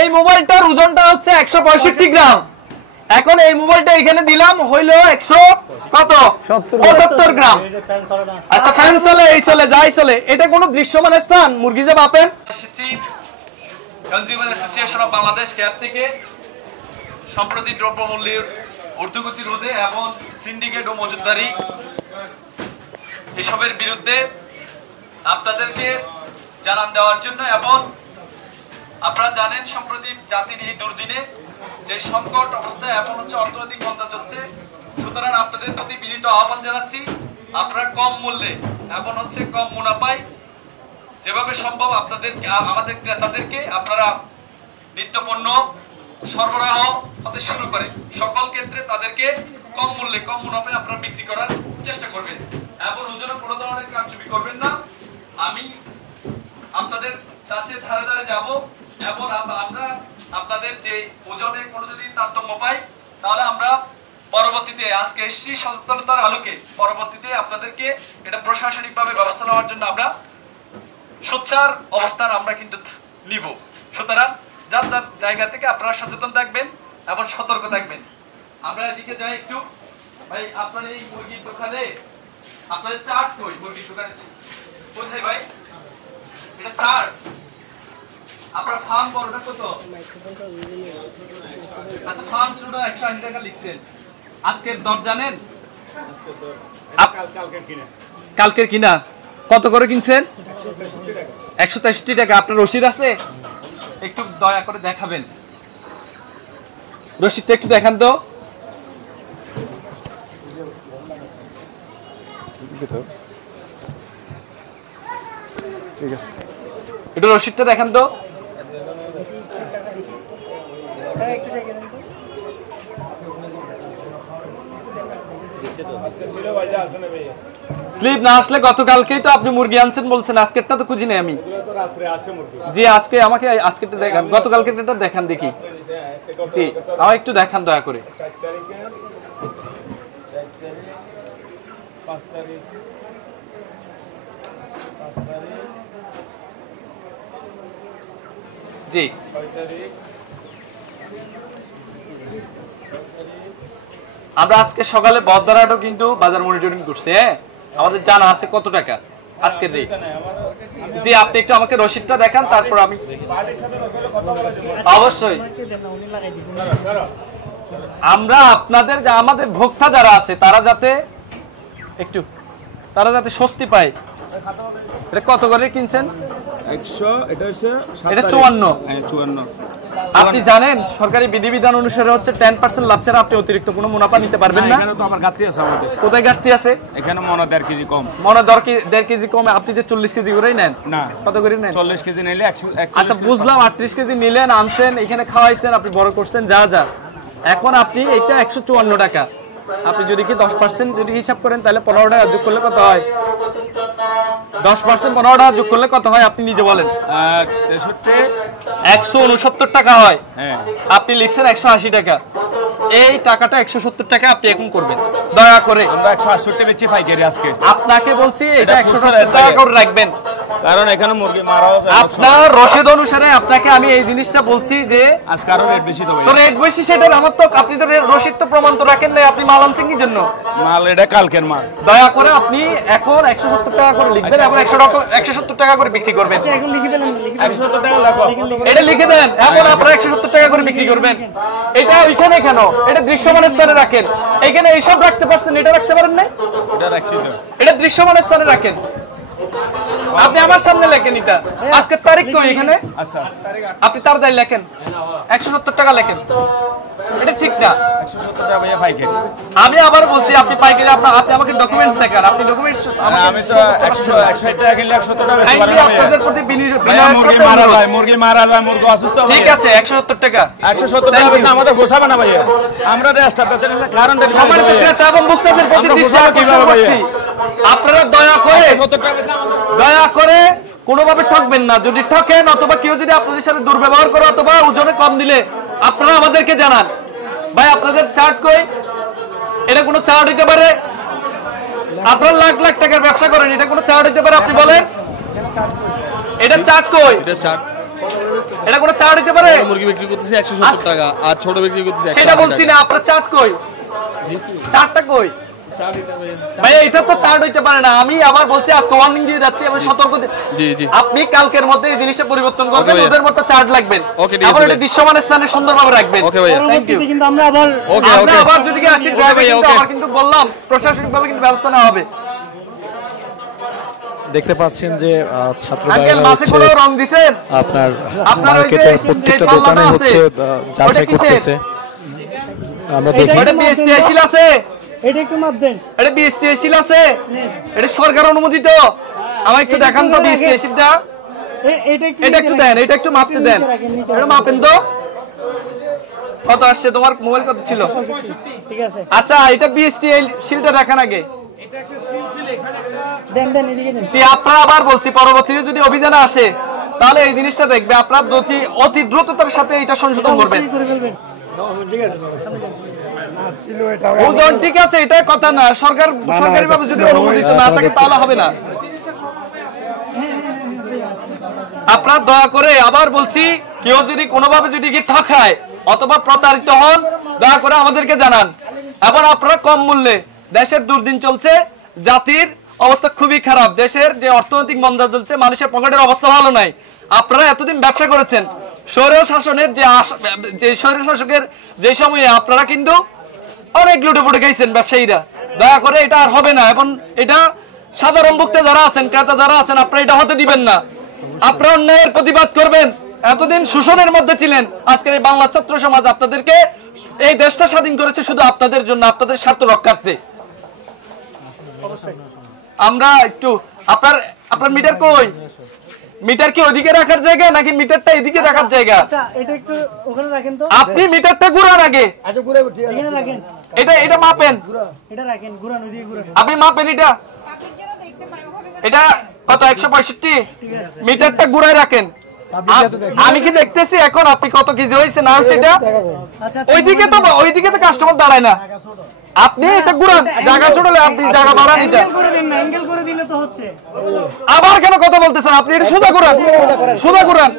এই মোবাইলটার ওজনটা হচ্ছে 165 গ্রাম। এখন এই মোবাইলটা এখানে দিলাম হইলো 100 কত 75 গ্রাম। আচ্ছা ফ্যান চলে এই চলে যাই চলে, এটা কোনো দৃশ্যমান স্থান মুরগি যে বাপেন। Consumer association of Bangladesh CAB থেকে সম্প্রতি দ্রব্যমূল্যের ঊর্ধ্বগতি রোধে এবং সিন্ডিকেট ও মজুতদারি এসবের বিরুদ্ধে আপনাদেরকে জানান দেওয়ার জন্য, এবং আপনারা জানেন সম্প্রতি জাতির এই দুর্দিনে যে সংকট অবস্থায় এখন হচ্ছে অর্থনৈতিক মন্দা চলছে, সুতরাং আপনাদের প্রতি বিনীত আহ্বান জানাচ্ছি আপনারা কম মূল্যে এখন হচ্ছে কম মুনাফায় যেভাবে সম্ভব আপনাদের আমাদের ক্রেতাদেরকে আপনারা নিত্যপণ্য সরবরাহ হতে শুরু করে সকল ক্ষেত্রে তাদেরকে কম মূল্যে কম মুনাফায় আপনারা বিক্রি করার চেষ্টা করবেন এবং ওজনে কোনো ধরনের কারচুপি করবেন না। আমি আপনাদের কাছে ধারে ধারে যাব এবং আমরা আপনাদের যে ওজনে কোনো যদি তারতম্য পাই তাহলে আমরা পরবর্তীতে আজকে এসেছি সচেতনতার আলোকে পরবর্তীতে আপনাদেরকে এটা প্রশাসনিকভাবে ব্যবস্থা নেওয়ার জন্য আমরা সোচ্চার অবস্থান আমরা কিন্তু নিব। সুতরাং যার যার জায়গা থেকে আপনারা সচেতন থাকবেন এবং সতর্ক থাকবেন। আমরা এদিকে যাই একটু। ভাই আপনার এই মুরগির দোকানে আপনাদের চার্ট কই? মুরগির দোকানে কোথায় ভাই? এটা চার্ট। আপনার ফার্ম বড়টা কত? আচ্ছা ফার্ম শুরুটা 180 টাকা লিখছেন। আজকের দর জানেন? কালকের কিনা কত করে কিনছেন? 163 টাকা। আপনার রসিদ আছে? একটু দয়া করে দেখাবেন, রসিদটা একটু দেখান তো। ঠিক আছে, একটু রসিদটা দেখান তো। স্লিপ না আসলে গতকালকেই তো আপনি মুরগি আনছেন বলছেন, আজকেরটা তো খুঁজি নাই আমি। জি আজকে আমাকে আজকেরটা দেখান, গতকালকেরটা দেখান দেখি। জি আমার একটু দেখান দয়া করে। জি আমরা আজকে সকালে বদরাটও কিন্তু বাজার মনিটরিং করছি। হ্যাঁ আমাদের জানা আছে কত টাকা আজকের রেট। জি আপনি একটু আমাকে রসিদটা দেখান, তারপর আমি অবশ্যই আমরা আপনাদের আমাদের ভোক্তা যারা আছে তারা যাতে স্বস্তি পায়। এটা কত করে কিনছেন? 100। এটা হচ্ছে এটা 54। হ্যাঁ 54। আপনি জানেন সরকারি বিধিবিধান অনুসারে হচ্ছে 10% লাভ ছাড়া আপনি অতিরিক্ত কোনো মুনাফা নিতে পারবেন না। এখানে তো আমার ঘাটতি আছে। আমাদের কোথায় ঘাটতি আছে? এখানে মনে 1.5 কেজি কম। মনে 1.5 কেজি কম। আপনি যে 40 কেজি করেই নেন না, কত করে নেন? 40 কেজি নিলে 100। আচ্ছা বুঝলাম, 38 কেজি নিলেন, আনছেন, এখানে খাওয়াইছেন, আপনি বড় করছেন যা যা। এখন আপনি এটা 154 টাকা। আপনি যদি কি 10% যদি হিসাব করেন তাহলে 15 টাকা যোগ করলে কত হয়? 10% 15 টাকা যোগ করলে কত হয় আপনি নিজে বলেন? 169 টাকা হয়। হ্যাঁ আপনি লিখছেন 180 টাকা। এই টাকাটা 170 টাকা আপনি এখন করবেন দয়া করে। আমরা 168 বেচি পাইকারি আজকে। আপনাকে বলছি এটা 170 টাকা করে রাখবেন, কারণ এখানে মুরগি মারা হয়। আপনার রসিদ অনুসারে আপনাকে আমি এই জিনিসটা বলছি যে আজকে আরো রেট বেশি। তো রেট বেশি সেটা আমার তো আপনি তো রসিদ তো প্রমাণ তো রাখেন না। আপনি মাল আনছেন কি জন্য? মাল এটা কালকের মাল। দয়া করে আপনি এখন 170 টাকা করে লিখবেন এবং 170 টাকা করে বিক্রি করবেন। এখন লিখে দেন, 170 টাকা লাগবে। এটা লিখে দেন। এখন আপনারা 170 টাকা করে বিক্রি করবেন। এটা ওইখানে কেন? এটা দৃশ্যমান স্থানে রাখেন। এখানে এইসব রাখতে পারছেন, এটা রাখতে পারেন না? এটা রাখছি তো। এটা দৃশ্যমান স্থানে রাখেন। আপনি আমার সামনে লেখেন এটা। আজকের তারিখ কই এখানে? আচ্ছা আপনি তাড়াতাড়ি লেখেন। 170 টাকা লেখেন। এটা ঠিক না। 170 টাকা ভাইয়া পাইকারি। আমি আবার বলছি আপনি পাইকারি। আপনি আমাকে ডকুমেন্টস দেখান। আপনি ডকুমেন্টস আমি তো 160 টাকা কিনলে 170 টাকা বেশি বাড়ানো। আপনাদের প্রতি মুরগি মারা যায়, মুরগি অসুস্থ। ঠিক আছে 170 টাকা। 170 টাকা বেশি আমাদের ঘোষাবে না ভাইয়া। আমরা রেস্টারতে কারণ সবার বিক্রেতা এবং ভোক্তাদের প্রতি দৃষ্টি আকর্ষণ করছি। আপনারা দয়া করে কোনোভাবে ঠকবেন না। যদি ঠকেন অথবা কেউ যদি আপনাদের সাথে দুর্ব্যবহার করে অথবা ওজনে কম দিলে আপনারা আমাদেরকে জানান। ভাই আপনাদের চার্ট কই? এটা কোনো চার্ট হইতে পারে? আপনারা লাখ লাখ টাকার ব্যবসা করেন, এটা কোনো চার্ট হইতে পারে? আপনি বলেন এটা চার্ট কই? এটা চার্ট এটা কোনো চাট হইতে পারে? মুরগি বিক্রি করতেছি 170 টাকা আর ছোট বিক্রি করতেছি 180 সেটা বলছি না, আপনার চাট কই? জি চাটটা কই? ভাই এটা তো চাট হইতে পারে না। আমি আবার বলছি আজকে ওয়ার্নিং দিয়ে যাচ্ছি, আমি সতর্ক জি জি আপনি কালকের মধ্যে এই জিনিসটা পরিবর্তন করবেন, ভাইয়া। ওদের মতো চার্ট লাগবেন। ওকে, ঠিক আছে আবার এটা ভাই। দৃশ্যমান স্থানে সুন্দরভাবে রাখবেন। ওকে ভাইয়া পরবর্তীতে কিন্তু আমরা আবার ওকে আমরা ওকে আবার যদি আসি ওকে ড্রাইভার ভাইয়া, কিন্তু ওকে। আবার কিন্তু বললাম প্রশাসনিকভাবে কিন্তু ব্যবস্থা নেওয়া হবে। দেখতে পাচ্ছেন যে ছাত্র আঙ্কেল ভাইরা মাসে হচ্ছে কোনো রং দিছেন? আপনার আপনার ওই যে মার্কেটের যে প্রত্যেকটা পাল্লাটা দোকানে আছে, হচ্ছে যাচাই ওটা কিসের? করতেছে আমরা দেখি ওটা বিএসটি এসিল আছে? এটা একটু মাপ দেন। এটা বিএসটি এসিল আছে? এটা সরকার অনুমোদিত? আমার একটু দেখান তো বিএসটি এসিলটা। এটা একটু দেন, এটা একটু মাপতে দেন, এটা মাপেন তো। কত আসছে তোমার মোবাইল কত ছিল? ঠিক আছে আচ্ছা এটা বিএসটি সিলটা দেখান আগে। দেন দেন এদিকে দেন। যে আপনারা আবার বলছি পরবর্তীতে যদি অভিযানে আসে তাহলে এই জিনিসটা দেখবে, আপনারা অতি দ্রুততার সাথে এটা সংশোধন করবেন। অবশ্যই করে ফেলবেন। ওজন ঠিক আছে, এটা কথা না। সরকারিভাবে যদি অনুমোদিত না থাকে তাহলে হবে না। আপনারা দয়া করে আবার বলছি, কেউ যদি কোনোভাবে যদি কি ঠকায় অথবা প্রতারিত হন দয়া করে আমাদেরকে জানান। এবং আপনারা কম মূল্যে, দেশের দুর্দিন চলছে, জাতির অবস্থা খুবই খারাপ, দেশের যে অর্থনৈতিক মন্দা চলছে, মানুষের পকেটের অবস্থা ভালো নাই। আপনারা এতদিন ব্যবসা করেছেন, স্বৈর শাসনের যে স্বৈর শাসকের যে সময়ে আপনারা কিন্তু অনেক লুটেপুটে খাইছেন ব্যবসায়ীরা। দয়া করে এটা আর হবে না। এবং এটা সাধারণ ভোক্তা যারা আছেন, ক্রেতা যারা আছেন, আপনারা এটা হতে দিবেন না। আপনারা অন্যায়ের প্রতিবাদ করবেন। এতদিন শোষণের মধ্যে ছিলেন, আজকের এই বাংলা ছাত্র সমাজ আপনাদেরকে, এই দেশটা স্বাধীন করেছে শুধু আপনাদের জন্য, আপনাদের স্বার্থ রক্ষার্থে। আমরা একটু আপনার মিটার কই? মিটার কি ওইদিকে রাখার জায়গা নাকি মিটারটা এদিকে রাখার জায়গা? আচ্ছা এটা একটু ওখানে রাখেন তো। আপনি মিটারটা ঘুরান আগে, এখানে রাখেন। এটা মাপেন, এটা রাখেন, ঘুরান ওইদিকে ঘুরান। আপনি মাপেন এটা কত? 165 মিটারটা ঘুরায় রাখেন। আমি কি দেখতেছি এখন আপনি কত কেজি হয়েছে না হয়েছে এটা? আচ্ছা ওইদিকে তো কাস্টমার দাঁড়ায় না। আপনি এটা ঘুরান, জায়গা ছোট হলে আপনি জায়গা বাড়ান। এটা অ্যাঙ্গেল করে দিন না, অ্যাঙ্গেল করে দিলে তো হচ্ছে। আবার কেন কথা বলতেছেন আপনি? এটা সোজা ঘুরান, সোজা ঘুরান।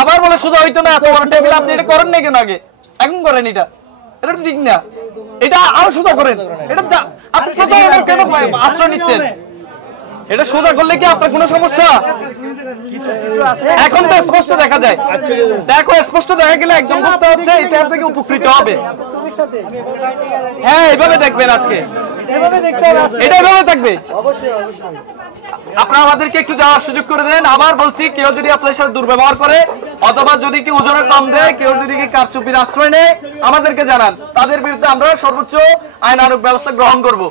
আবার বলে সোজা হইতো না, এত বড় টেবিল আপনি এটা করেন না কেন আগে? এখন করেন এটা, এটা তো ঠিক না। এটা আরো সোজা করেন। এটা আপনি সোজা কেন আশ্রয় নিচ্ছেন? এটা সোজা করলে কি আপনার কোনো সমস্যা? এখন তো স্পষ্ট দেখা যায়। দেখো স্পষ্ট দেখা গেলে একদম করতে হচ্ছে, এটা থেকে উপকৃত হবে। হ্যাঁ এইভাবে দেখবেন আজকে, এভাবে দেখতে হবে। এটা এভাবে থাকবে। আপনারা আমাদেরকে একটু যাওয়ার সুযোগ করে দেন। আবার বলছি, কেউ যদি আপনার সাথে দুর্ব্যবহার করে অথবা যদি কি ওজনে কম দেয়, কেউ যদি কি কারচুপির আশ্রয় নেয়, আমাদেরকে জানান। তাদের বিরুদ্ধে আমরা সর্বোচ্চ আইনানুগ ব্যবস্থা গ্রহণ করব।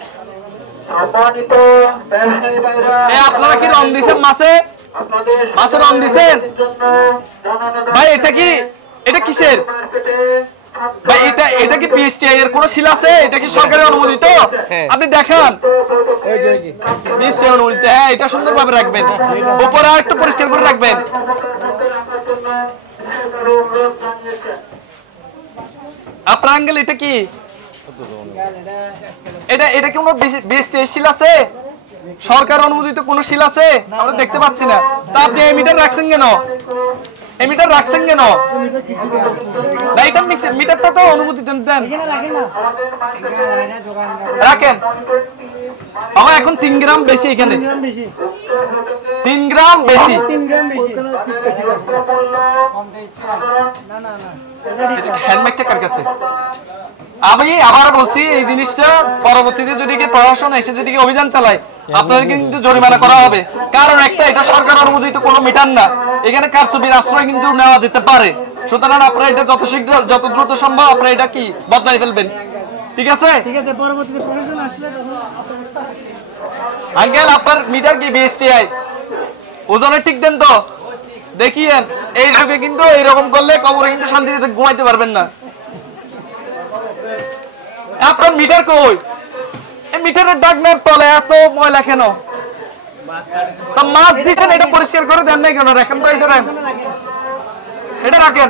আপনারা কি রং দিচ্ছেন মাছে? মাছে রং দিচ্ছেন ভাই? এটা কিসের ভাই? এটা কি পিএসটিআই এর কোন শিল আছে? এটা কি সরকারি অনুমোদিত? আপনি দেখান পিএসটিআই অনুমোদিত। হ্যাঁ এটা সুন্দরভাবে রাখবেন, উপরে আর একটু পরিষ্কার করে রাখবেন। আপনার আঙ্কেল এটা কি? এটা কি কোনো বিএসটিআই শিল আছে? সরকার অনুমোদিত কোন শিল আছে? আমরা দেখতে পাচ্ছি না। তা আপনি এই মিটার রাখছেন কেন? এই মিটার রাখছেন কেন? না এটা মিটারটা তো অনুমতি দেন। এখানে রাখেন না। রাখেন। আমার এখন 3 গ্রাম বেশি, এখানে 3 গ্রাম বেশি। 3 গ্রাম বেশি। 3 গ্রাম বেশি। না না না, হ্যান্ডমেকটা কার কাছে? আমি আবার বলছি, এই জিনিসটা পরবর্তীতে যদি কি প্রশাসন এসে যদি কি অভিযান চালায়, আপনাদের কিন্তু জরিমানা করা হবে। কারণ একটা, এটা সরকার অনুমোদিত কোনো মিটার না, এখানে কারচুপির আশ্রয় কিন্তু নেওয়া যেতে পারে। সুতরাং আপনারা এটা যত শীঘ্র যত দ্রুত সম্ভব আপনারা এটা কি বদলাই ফেলবেন, ঠিক আছে? ঠিক আছে, পরবর্তীতে প্রশাসন আসলে তখন আঙ্কেল আপনার মিটার কি বিএসটিআই ওজনে ঠিক দেন তো? দেখিয়েন এই যুগে কিন্তু এইরকম করলে কবরে কিন্তু শান্তিতে ঘুমাইতে পারবেন না। আপনার মিটার কই? এই মিটারের ডাকনার তলে এত ময়লা কেন? তা মাছ দিচ্ছেন, এটা পরিষ্কার করে দেন নাই কেন? রাখেন তো, এটা রাখেন, এটা রাখেন।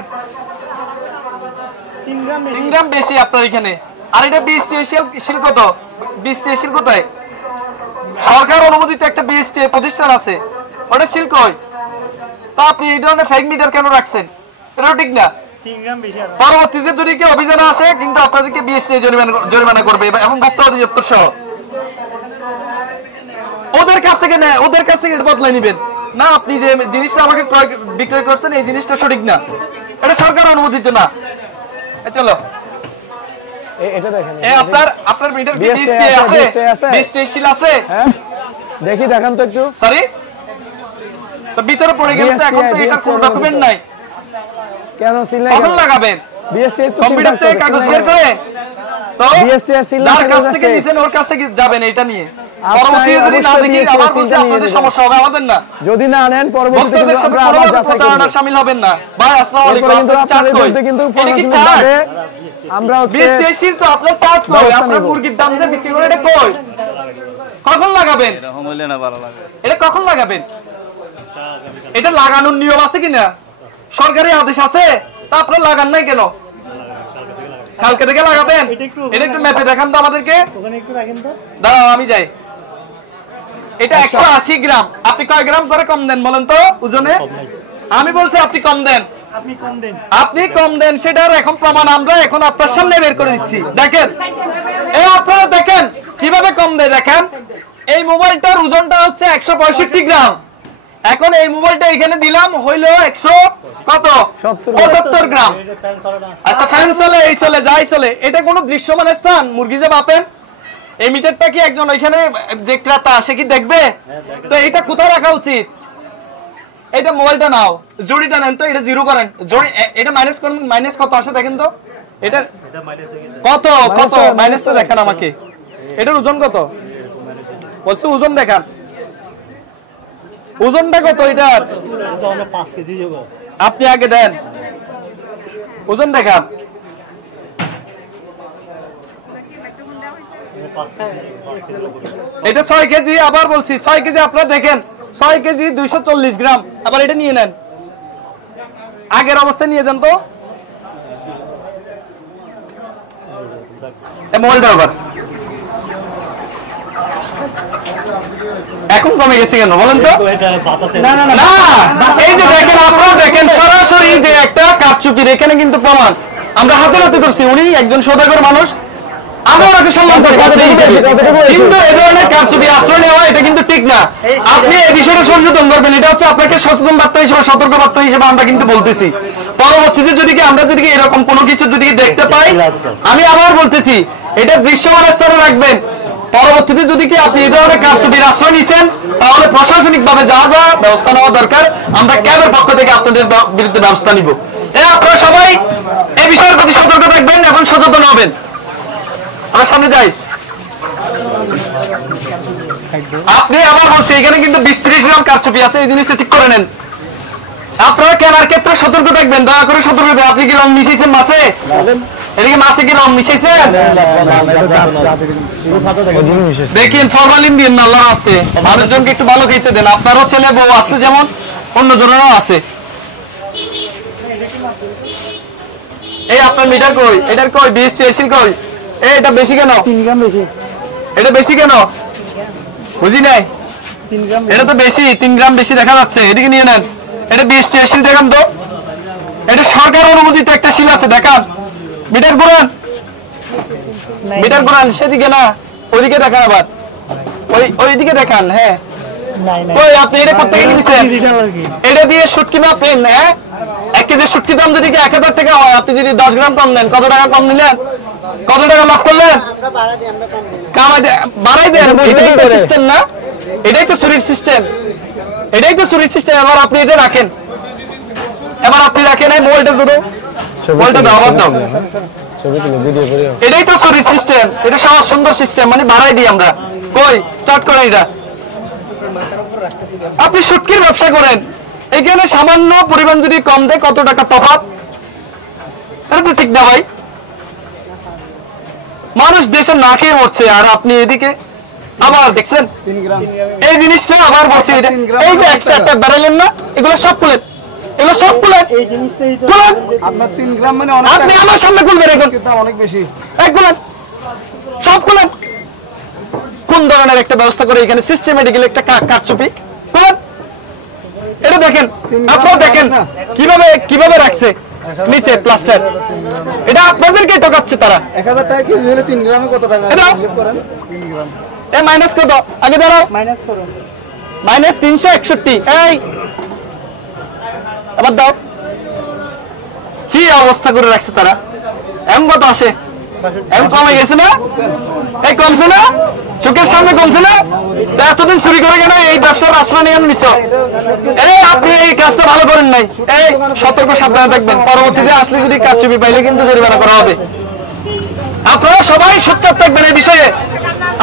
3 গ্রাম বেশি। 3 গ্রাম বেশি আপনার এখানে। আর এটা বিএসটিআই শিল কত? বিএসটিআই শিল কোথায়? সরকার অনুমোদিত একটা বিএসটিআই প্রতিষ্ঠান আছে, ওটা শিল কই? তো আপনি এই ধরনের ফেক মিটার কেন রাখছেন? এটা ঠিক না। 3 গ্রাম বেশি আর পরবর্তীতে যদি কেউ অভিযানে আসে কিন্তু আপনাদেরকে বিএসটি জরিমানা করবে এবং ভোক্তা অধিদপ্তর সহ ওদের কাছ থেকে নেয়, ওদের কাছ থেকে বদলাই নেবেন না। আপনি যে জিনিসটা আমাকে বিক্রয় করছেন এই জিনিসটা সঠিক না, এটা সরকার অনুমোদিত না। চলো এটা দেখেন, আপনার মিটার কি BST আছে? BST সিল আছে? হ্যাঁ দেখি, দেখান তো একটু। সরি, তো ভিতরে পড়ে গেল তো, এখন তো এটা কোনো ডকুমেন্ট নাই, কেন সিল নাই? কখন লাগাবেন? বিএসটি তো কম্পিউটার থেকে কাগজ বের করে তো BST সিল যার কাছ থেকে নিছেন ওর কাছ থেকে যাবেন এটা নিয়ে। পরবর্তীতে যদি না দেখি আবার বলছে আপনাদের সমস্যা হবে, আমাদের না। যদি না নেন পরবর্তীতে ভক্তদের সাথে কোনো প্রতারণা শামিল হবেন না। ভাই আসসালামু আলাইকুম, আপনাদের চার্ট কই? কিন্তু এটা কি চার্ট? আমরা হচ্ছে BST সিল তো আপনার চার্ট কই? আপনার মুরগির দাম যে বিক্রি করে এটা কই? কখন লাগাবেন? এরকম হইলে না ভালো লাগে। এটা কখন লাগাবেন? এটা লাগানোর নিয়ম আছে কিনা? সরকারি আদেশ আছে? তা আপনারা লাগান নাই কেন? কালকে থেকে লাগাবেন? এটা একটু ম্যাপে দেখান তো আমাদেরকে। ওখানে একটু রাখেন তো। দাঁড়াও আমি যাই। এটা 180 গ্রাম। আপনি কয় গ্রাম করে কম দেন বলেন তো ওজনে? আমি বলছি আপনি কম দেন। আপনি কম দেন। আপনি কম দেন সেটার এখন প্রমাণ আমরা এখন আপনার সামনে বের করে দিচ্ছি। দেখেন, এই আপনারা দেখেন কিভাবে কম দেয়। দেখেন এই মোবাইলটার ওজনটা হচ্ছে 165 গ্রাম। এখন এই মোবাইলটা এখানে দিলাম হইলো 100 কত 75 গ্রাম। আচ্ছা ফ্যান চলে, এই চলে, যাই চলে, এটা কোনো দৃশ্যমান স্থান? মুরগি যে বাপেন এই মিটারটা কি একজন ওইখানে যে ক্রেতা সে কি দেখবে? তো এটা কোথায় রাখা উচিত? এটা মোবাইলটা নাও, জড়িটা নেন তো, এটা জিরো করেন, জড়ি এটা মাইনাস করেন, মাইনাস কত আসে দেখেন তো। এটা কত কত মাইনাসটা দেখান আমাকে। এটার ওজন কত বলছে? ওজন দেখান, ওজনটা কত এটার? 5 কেজি হবে। আপনি আগে দেন, ওজন দেখান। এটা 6 কেজি, আবার বলছি 6 কেজি। আপনারা দেখেন 6 কেজি 240 গ্রাম। আবার এটা নিয়ে নেন, আগের অবস্থায় নিয়ে যান তো। মোবাইলটা আবার এখন কমে গেছে কেন বলেন তো? না না না না, এই যে দেখেন, আপনারা দেখেন সরাসরি যে একটা কারচুপির এখানে কিন্তু প্রমাণ আমরা হাতে হাতে ধরছি। উনি একজন সওদাগর মানুষ, আমরা ওনাকে সম্মান করি, কিন্তু এই ধরনের কারচুপি আশ্রয় নেওয়া এটা কিন্তু ঠিক না। আপনি এই বিষয়টা সংশোধন করবেন। এটা হচ্ছে আপনাকে সচেতন বার্তা হিসেবে, সতর্ক বার্তা হিসেবে আমরা কিন্তু বলতেছি। পরবর্তীতে যদি আমরা যদি এরকম কোনো কিছু যদি দেখতে পাই, আমি আবার বলতেছি এটা দৃশ্যমান স্তরে রাখবেন। পরবর্তীতে যদি কি আপনি এই ধরনের কারচুপির আশ্রয় নিছেন তাহলে প্রশাসনিক ভাবে যা যা ব্যবস্থা নেওয়া দরকার আমরা ক্যাবের পক্ষ থেকে আপনাদের বিরুদ্ধে ব্যবস্থা নিব। আপনারা সবাই এই বিষয়ের প্রতি সতর্ক থাকবেন এবং সচেতন হবেন। আমরা সামনে যাই। আপনি আবার বলছি এখানে কিন্তু 20-30 গ্রাম কারচুপি আছে, এই জিনিসটা ঠিক করে নেন। আপনারা কেনার ক্ষেত্রে সতর্ক থাকবেন, দয়া করে সতর্ক থাকবেন। আপনি কি রং মিশাইছেন মাছে? এদিকে মাছে কি রং মিশাইছেন? দেখেন ফরমালিন দিন না, আল্লাহর রাস্তে মানুষজনকে একটু ভালো খেতে দেন। আপনারও ছেলে বউ আছে যেমন অন্য জনেরও আছে। এই আপনার মিটার কই? এটার কই? BST সিল কই? এটা বেশি কেন? 3 গ্রাম বেশি। এটা বেশি কেন বুঝি নাই? 3 গ্রাম এটা তো বেশি, 3 গ্রাম বেশি দেখা যাচ্ছে। এদিকে নিয়ে নেন, এটা BST সিল দেখান তো। এটা সরকার অনুমোদিত একটা সিল আছে, দেখান। মিটার ঘুরান, মিটার ঘুরান, সেদিকে না ওইদিকে দেখান, আবার ওইদিকে দেখান। হ্যাঁ নাই নাই। ওই আপনি এটা কোথা থেকে কিনেছেন? ডিজিটাল আর কি। এটা দিয়ে শুটকি মাপেন? হ্যাঁ, 1 কেজি শুটকি দাম যদি 1000 টাকা হয়, আপনি যদি 10 গ্রাম কম দেন, কত টাকা কম নিলেন? কত টাকা লাভ করলেন? বাড়াই দেন। এটাই তো সিস্টেম না? এটাই তো চুরির সিস্টেম, এটাই তো চুরির সিস্টেম। এবার আপনি এটা রাখেন, এবার আপনি রাখেন এই মোবাইলটা দুটো, মোবাইলটা দাও, আবার দাও। এটাই তো চুরির সিস্টেম। এটা সহজ সুন্দর সিস্টেম, মানে বাড়াই দিই আমরা। কই স্টার্ট করেন এটা। আপনি শুটকির ব্যবসা করেন, এখানে সামান্য পরিমাণ যদি কম দেয় কত টাকা তফাৎ? এটা তো ঠিক না ভাই। মানুষ দেশে না খেয়ে মরছে আর আপনি এদিকে আবার দেখছেন এই জিনিসটা। আবার বলছি এই যে একটা বেড়ালেন না, এগুলো সব খুলেন, এগুলো সব খুলেন। এই জিনিসটাই তো খুলেন। আপনার 3 গ্রাম মানে আপনি আমার সামনে খুলবেন, এখন অনেক বেশি। খুলেন, সব খুলেন। কোন ধরনের একটা ব্যবস্থা করে এখানে সিস্টেমেটিক্যালি একটা কারচুপি? খুলেন। এটা দেখেন, আপনারা দেখেন কিভাবে রাখছে নিচে প্লাস্টার। এটা আপনাদেরকে ঠকাচ্ছে তারা। 1000 টাকা কেজি হলে 3 গ্রামে কত টাকা এটা হিসাব করেন? এ মাইনাস কত আগে দাঁড়াও, মাইনাস করুন। মাইনাস 361। এই আবার দাও, কি অবস্থা করে রাখছে তারা। এম কত আসে, এম কমে গেছে না, এই কমছে না, চোখের সামনে কমছে না। তা এতদিন চুরি করে কেন এই ব্যবসার আশ্রয় নিয়ে কেন নিচ্ছ? এই আপনি এই কাজটা ভালো করেন নাই। এই সতর্ক সাবধানে থাকবেন, পরবর্তীতে আসলে যদি কারচুপি পাইলে কিন্তু জরিমানা করা হবে। আপনারা সবাই চুপচাপ থাকবেন এই বিষয়ে।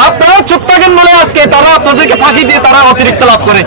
আপনারা চুপ থাকেন বলে আজকে তারা আপনাদেরকে ফাঁকি দিয়ে তারা অতিরিক্ত লাভ করে।